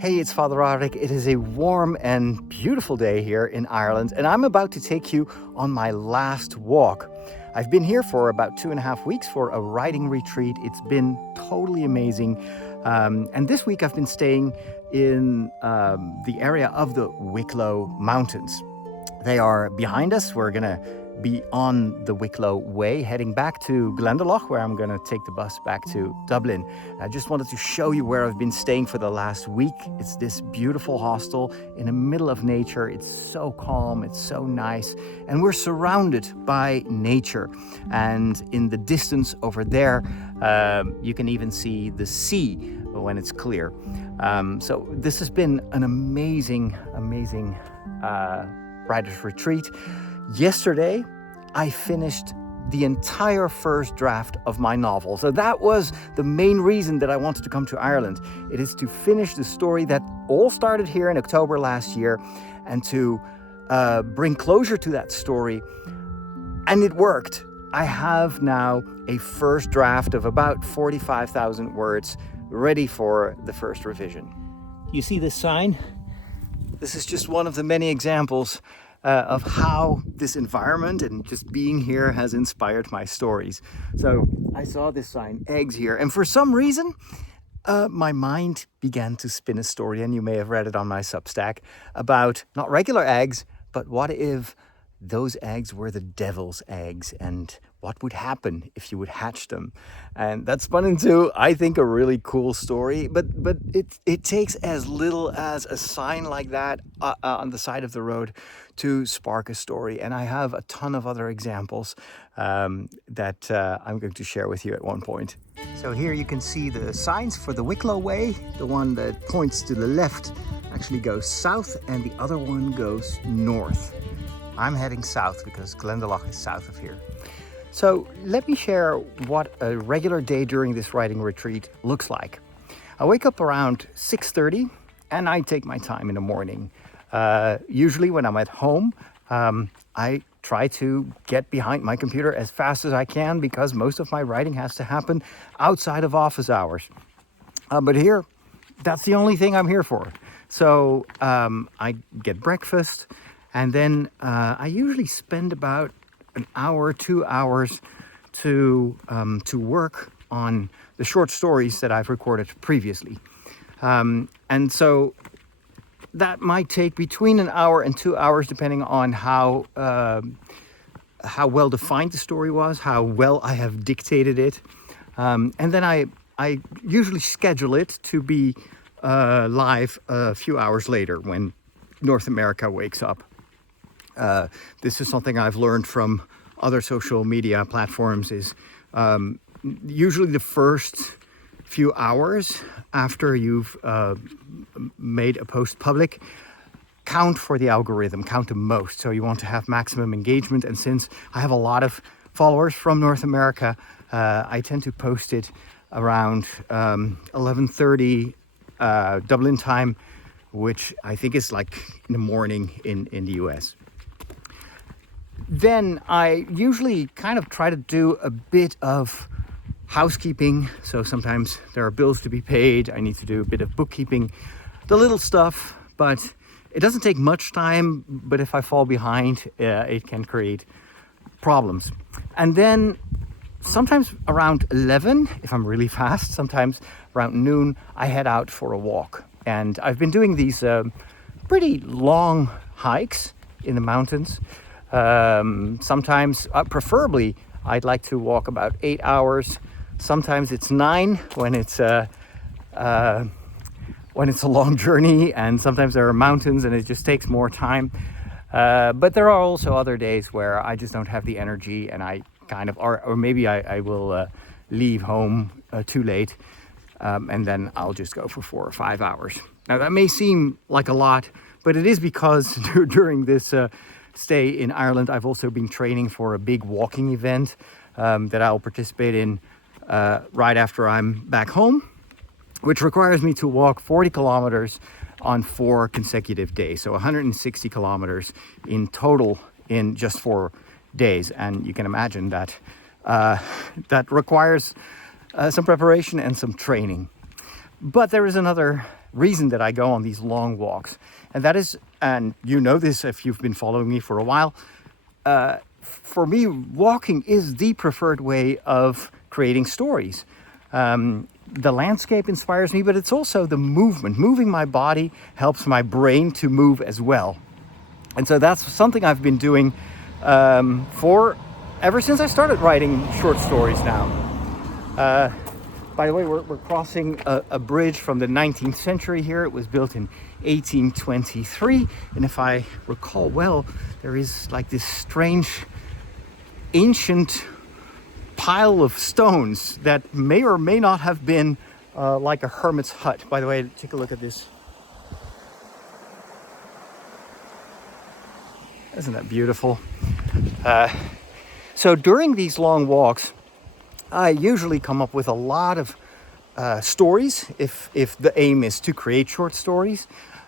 Hey, it's Father Roderick. It is a warm and beautiful day here in Ireland, and I'm about to take you on my last walk. I've been here for about 2.5 weeks for a writing retreat. It's been totally amazing. And this week I've been staying in the area of the Wicklow Mountains. They are behind us. We're going to be on the Wicklow Way, heading back to Glendalough, where I'm going to take the bus back to Dublin. I just wanted to show you where I've been staying for the last week. It's this beautiful hostel in the middle of nature. It's so calm, it's so nice, and we're surrounded by nature. And in the distance over there, you can even see the sea when it's clear. So this has been an amazing writer's retreat. Yesterday, I finished the entire first draft of my novel. So that was the main reason that I wanted to come to Ireland. It is to finish the story that all started here in October last year and to bring closure to that story. And it worked. I have now a first draft of about 45,000 words ready for the first revision. You see this sign? This is just one of the many examples of how this environment and just being here has inspired my stories. So I saw this sign, eggs, here, and for some reason, my mind began to spin a story, and you may have read it on my Substack, about not regular eggs, but what if those eggs were the devil's eggs, and what would happen if you would hatch them? And that spun into, I think, a really cool story, but it takes as little as a sign like that on the side of the road to spark a story. And I have a ton of other examples that I'm going to share with you at one point. So here you can see the signs for the Wicklow Way. The one that points to the left actually goes south, and the other one goes north. I'm heading south because Glendalough is south of here. So let me share what a regular day during this writing retreat looks like. I wake up around 6:30 and I take my time in the morning. Usually when I'm at home, I try to get behind my computer as fast as I can because most of my writing has to happen outside of office hours. But here, that's the only thing I'm here for. So I get breakfast, and then I usually spend about an hour, 2 hours to work on the short stories that I've recorded previously. And so that might take between an hour and 2 hours, depending on how well defined the story was, how well I have dictated it. And then I usually schedule it to be live a few hours later when North America wakes up. This is something I've learned from other social media platforms is usually the first few hours after you've made a post public count for the algorithm, count the most. So you want to have maximum engagement. And since I have a lot of followers from North America, I tend to post it around 11:30 Dublin time, which I think is like in the morning in the US. Then I usually kind of try to do a bit of housekeeping. So sometimes there are bills to be paid. I need to do a bit of bookkeeping, the little stuff, but it doesn't take much time. But if I fall behind, it can create problems. And then sometimes around 11, if I'm really fast, sometimes around noon, I head out for a walk. And I've been doing these pretty long hikes in the mountains. Sometimes, preferably, I'd like to walk about 8 hours. Sometimes it's 9 when it's a long journey, and sometimes there are mountains and it just takes more time. But there are also other days where I just don't have the energy, and I kind of, or maybe I will leave home too late, and then I'll just go for 4 or 5 hours. Now that may seem like a lot, but it is because during this stay in Ireland, I've also been training for a big walking event that I'll participate in right after I'm back home, which requires me to walk 40 kilometers on 4 consecutive days. So 160 kilometers in total in just 4 days. And you can imagine that that requires some preparation and some training. But there is another reason that I go on these long walks. And that is, and you know this if you've been following me for a while, for me, walking is the preferred way of creating stories. The landscape inspires me, but it's also the movement. Moving my body helps my brain to move as well. And so that's something I've been doing for ever since I started writing short stories now. By the way, we're crossing a bridge from the 19th century here. It was built in 1823. And if I recall well, there is like this strange ancient pile of stones that may or may not have been like a hermit's hut. By the way, take a look at this. Isn't that beautiful? So during these long walks, I usually come up with a lot of stories if the aim is to create short stories.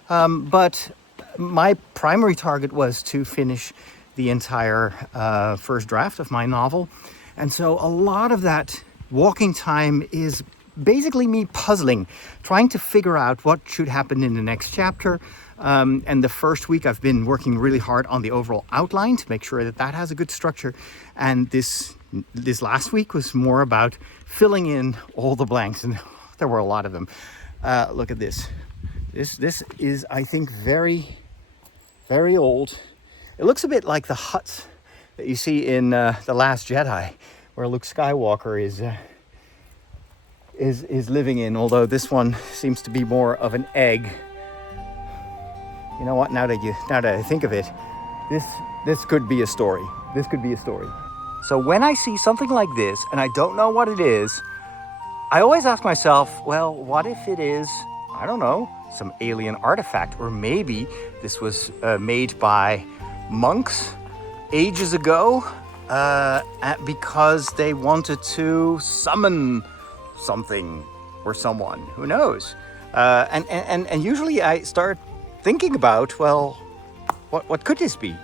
But my primary target was to finish the entire first draft of my novel. And so a lot of that walking time is basically me puzzling, trying to figure out what should happen in the next chapter. And the first week I've been working really hard on the overall outline to make sure that that has a good structure. And this last week was more about filling in all the blanks, and there were a lot of them. Look at this. This is, I think, very, very old. It looks a bit like the huts that you see in The Last Jedi, where Luke Skywalker is living in, although this one seems to be more of an egg. You know what, now that I think of it, this could be a story. This could be a story. So when I see something like this and I don't know what it is, I always ask myself, well, what if it is, I don't know, some alien artifact, or maybe this was made by monks ages ago because they wanted to summon something or someone, who knows? And usually I start thinking about, well, what could this be?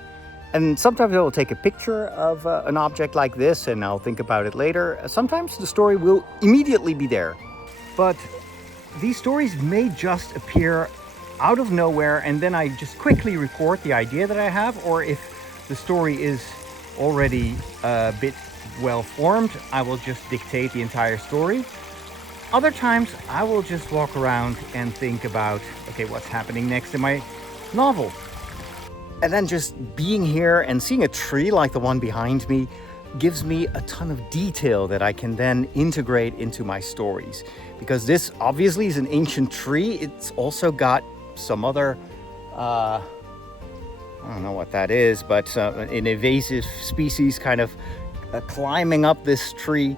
And sometimes I will take a picture of an object like this and I'll think about it later. Sometimes the story will immediately be there. But these stories may just appear out of nowhere, and then I just quickly report the idea that I have, or if the story is already a bit well formed, I will just dictate the entire story. Other times I will just walk around and think about, okay, what's happening next in my novel? And then just being here and seeing a tree like the one behind me gives me a ton of detail that I can then integrate into my stories. Because this obviously is an ancient tree. It's also got some other, I don't know what that is, but an invasive species kind of climbing up this tree.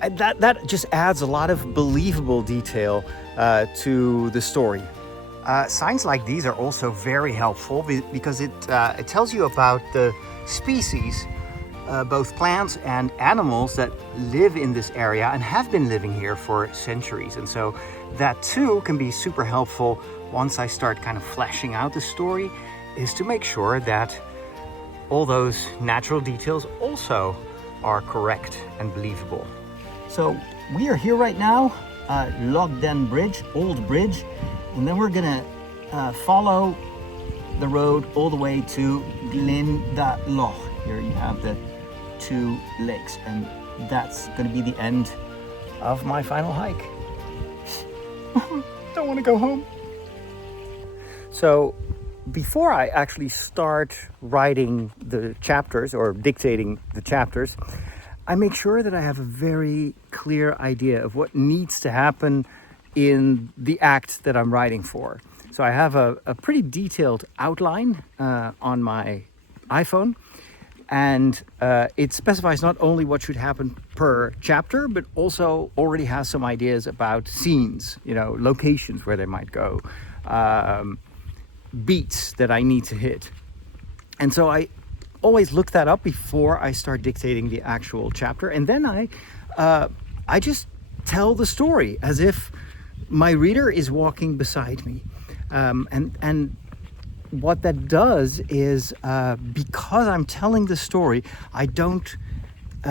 That just adds a lot of believable detail to the story. Signs like these are also very helpful because it tells you about the species, both plants and animals, that live in this area and have been living here for centuries. And so that too can be super helpful once I start kind of fleshing out the story, is to make sure that all those natural details also are correct and believable. So we are here right now, Logden Bridge, Old Bridge, and then we're gonna follow the road all the way to Glendalough. Here you have the two lakes, and that's gonna be the end of my final hike. Don't want to go home. So before I actually start writing the chapters or dictating the chapters, I make sure that I have a very clear idea of what needs to happen in the act that I'm writing for. So I have a pretty detailed outline on my iPhone, and it specifies not only what should happen per chapter, but also already has some ideas about scenes, locations where they might go, beats that I need to hit. And so I always look that up before I start dictating the actual chapter, and then I just tell the story as if my reader is walking beside me. And what that does is, because I'm telling the story, I don't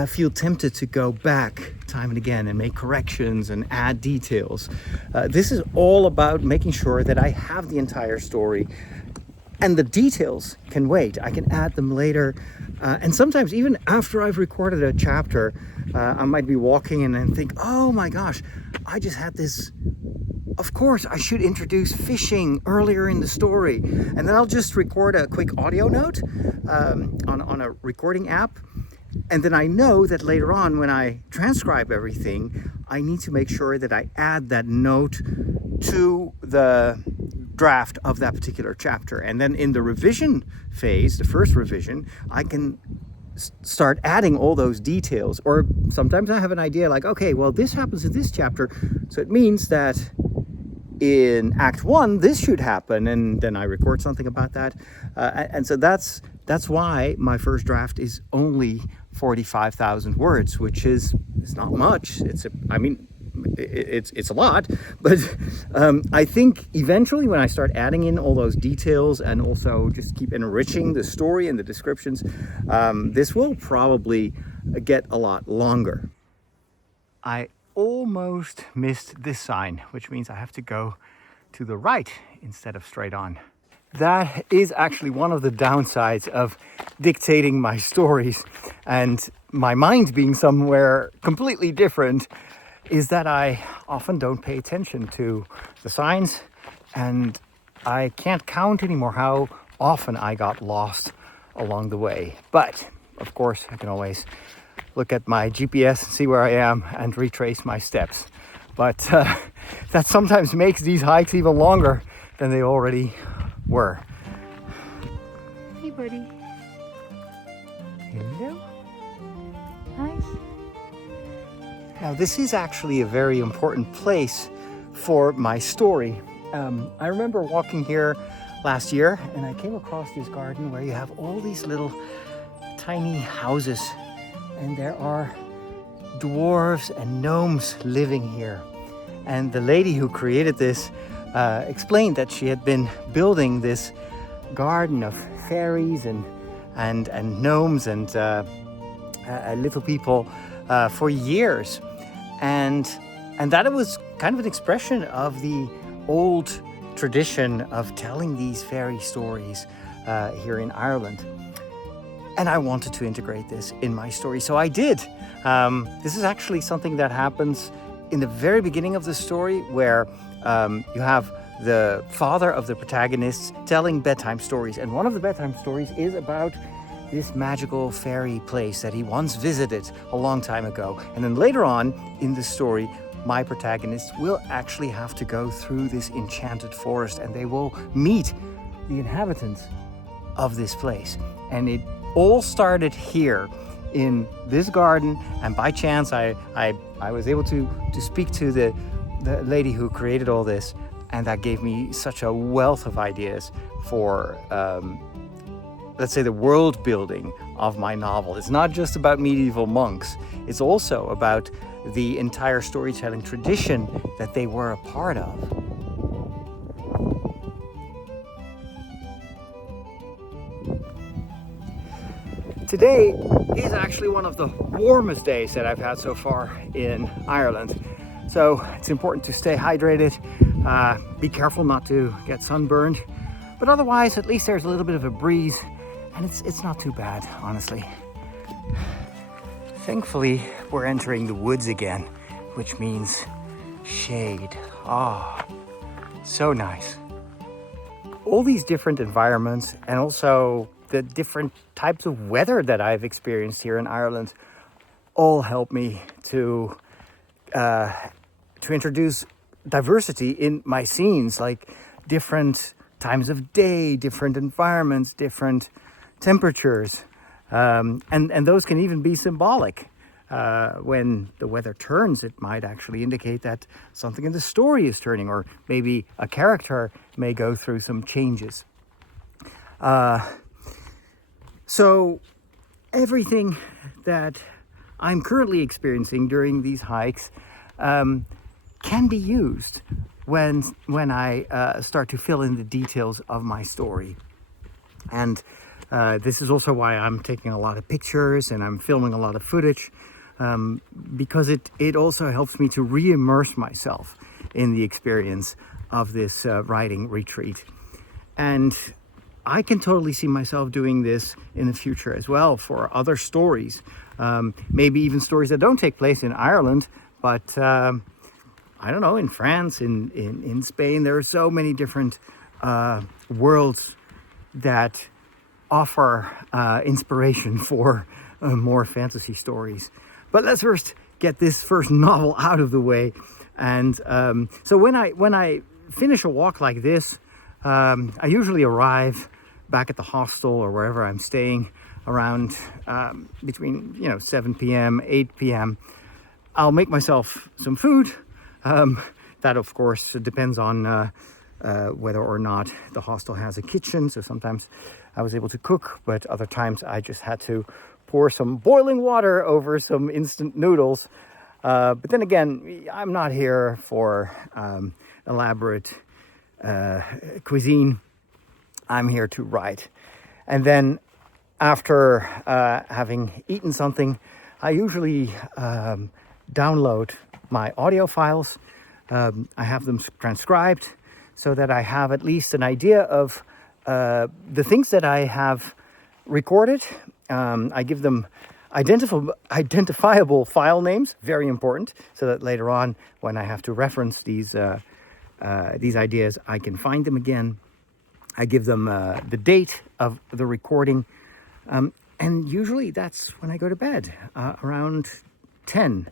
feel tempted to go back time and again and make corrections and add details. This is all about making sure that I have the entire story, and the details can wait. I can add them later. And sometimes even after I've recorded a chapter, I might be walking and then think, oh my gosh, I just had this. Of course, I should introduce fishing earlier in the story. And then I'll just record a quick audio note on a recording app. And then I know that later on when I transcribe everything, I need to make sure that I add that note to the draft of that particular chapter. And then in the revision phase, the first revision, I can start adding all those details. Or sometimes I have an idea like, okay, well, this happens in this chapter, so it means that in Act 1 this should happen, and then I record something about that. And so that's why my first draft is only 45,000 words, which is not much. It's a lot, but I think eventually when I start adding in all those details and also just keep enriching the story and the descriptions, this will probably get a lot longer. I almost missed this sign, which means I have to go to the right instead of straight on. That is actually one of the downsides of dictating my stories and my mind being somewhere completely different, is that I often don't pay attention to the signs, and I can't count anymore how often I got lost along the way. But of course, I can always look at my GPS and see where I am and retrace my steps. But that sometimes makes these hikes even longer than they already were. Hey, buddy. Hello. Nice. Now, this is actually a very important place for my story. I remember walking here last year and I came across this garden where you have all these little tiny houses, and there are dwarves and gnomes living here. And the lady who created this explained that she had been building this garden of fairies and gnomes and little people for years, and that it was kind of an expression of the old tradition of telling these fairy stories here in Ireland. And I wanted to integrate this in my story, so I did. This is actually something that happens in the very beginning of the story, where you have the father of the protagonists telling bedtime stories. And one of the bedtime stories is about this magical fairy place that he once visited a long time ago. And then later on in the story, my protagonists will actually have to go through this enchanted forest, and they will meet the inhabitants of this place. And it all started here in this garden, and by chance I was able to speak to the lady who created all this, and that gave me such a wealth of ideas for let's say the world building of my novel. It's not just about medieval monks, it's also about the entire storytelling tradition that they were a part of. Today is actually one of the warmest days that I've had so far in Ireland. So it's important to stay hydrated, be careful not to get sunburned, but otherwise at least there's a little bit of a breeze, and it's not too bad, honestly. Thankfully, we're entering the woods again, which means shade. Ah, so nice. All these different environments, and also the different types of weather that I've experienced here in Ireland, all help me to introduce diversity in my scenes, like different times of day, different environments, different temperatures, and those can even be symbolic. When the weather turns, it might actually indicate that something in the story is turning, or maybe a character may go through some changes. So everything that I'm currently experiencing during these hikes can be used when I start to fill in the details of my story. And This is also why I'm taking a lot of pictures and I'm filming a lot of footage, because it also helps me to re-immerse myself in the experience of this writing retreat. And I can totally see myself doing this in the future as well for other stories, maybe even stories that don't take place in Ireland, but I don't know, in France, in Spain. There are so many different worlds that offer inspiration for more fantasy stories. But let's first get this first novel out of the way. And so when I finish a walk like this, I usually arrive back at the hostel or wherever I'm staying around between 7 p.m., 8 p.m. I'll make myself some food. That of course depends on whether or not the hostel has a kitchen. So sometimes I was able to cook, but other times I just had to pour some boiling water over some instant noodles. But then again, I'm not here for elaborate cuisine. I'm here to write. And then after having eaten something, I usually download my audio files. I have them transcribed so that I have at least an idea of the things that I have recorded. I give them identifiable file names, very important, so that later on when I have to reference these ideas, I can find them again. I give them the date of the recording, and usually that's when I go to bed, around 10.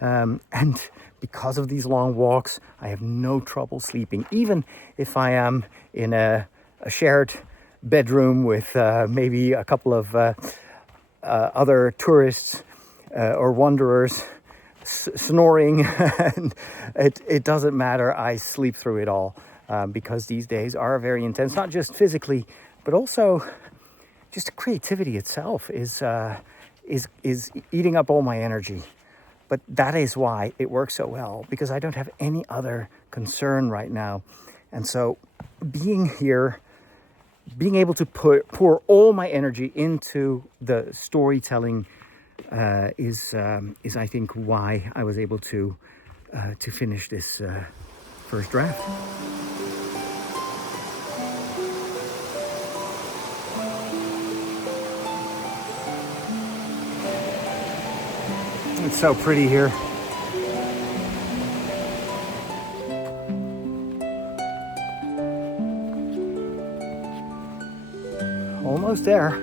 And because of these long walks, I have no trouble sleeping, even if I am in a shared bedroom with maybe a couple of other tourists or wanderers snoring. And it doesn't matter. I sleep through it all, because these days are very intense, not just physically, but also just the creativity itself is eating up all my energy. But that is why it works so well, because I don't have any other concern right now. And so being here, being able to pour all my energy into the storytelling is I think why I was able to finish this first draft. It's so pretty here. Almost there.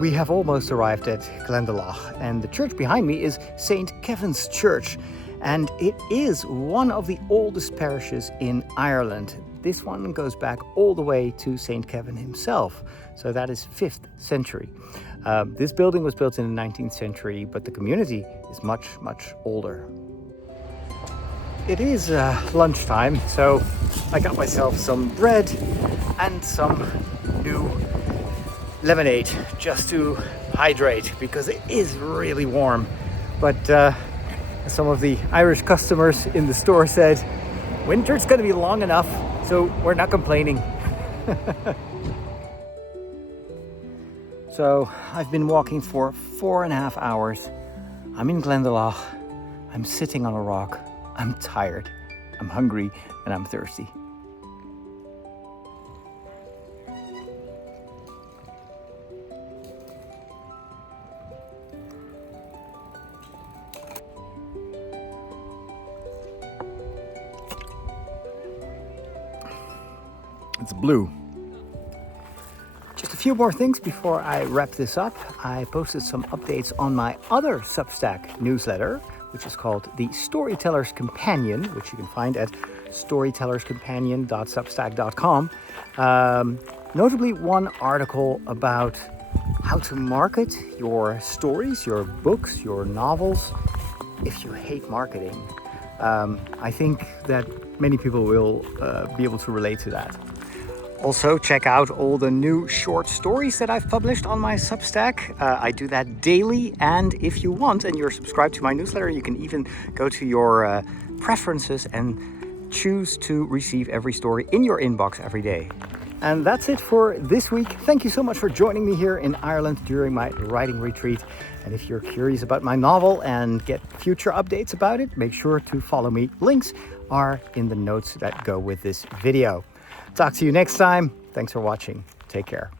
We have almost arrived at Glendalough, and the church behind me is St. Kevin's Church, and it is one of the oldest parishes in Ireland. This one goes back all the way to St. Kevin himself, so that is 5th century. This building was built in the 19th century, but the community is much, much older. It is lunchtime, so I got myself some bread and some new lemonade just to hydrate, because it is really warm. But some of the Irish customers in the store said, winter's going to be long enough, so we're not complaining. So I've been walking for 4.5 hours. I'm in Glendalough. I'm sitting on a rock. I'm tired. I'm hungry and I'm thirsty. It's blue. Just a few more things before I wrap this up. I posted some updates on my other Substack newsletter, which is called The Storyteller's Companion, which you can find at storytellerscompanion.substack.com. Notably, one article about how to market your stories, your books, your novels, if you hate marketing. I think that many people will be able to relate to that. Also, check out all the new short stories that I've published on my Substack. I do that daily, and if you want and you're subscribed to my newsletter, you can even go to your preferences and choose to receive every story in your inbox every day. And that's it for this week. Thank you so much for joining me here in Ireland during my writing retreat. And if you're curious about my novel and get future updates about it, make sure to follow me. Links are in the notes that go with this video. Talk to you next time. Thanks for watching. Take care.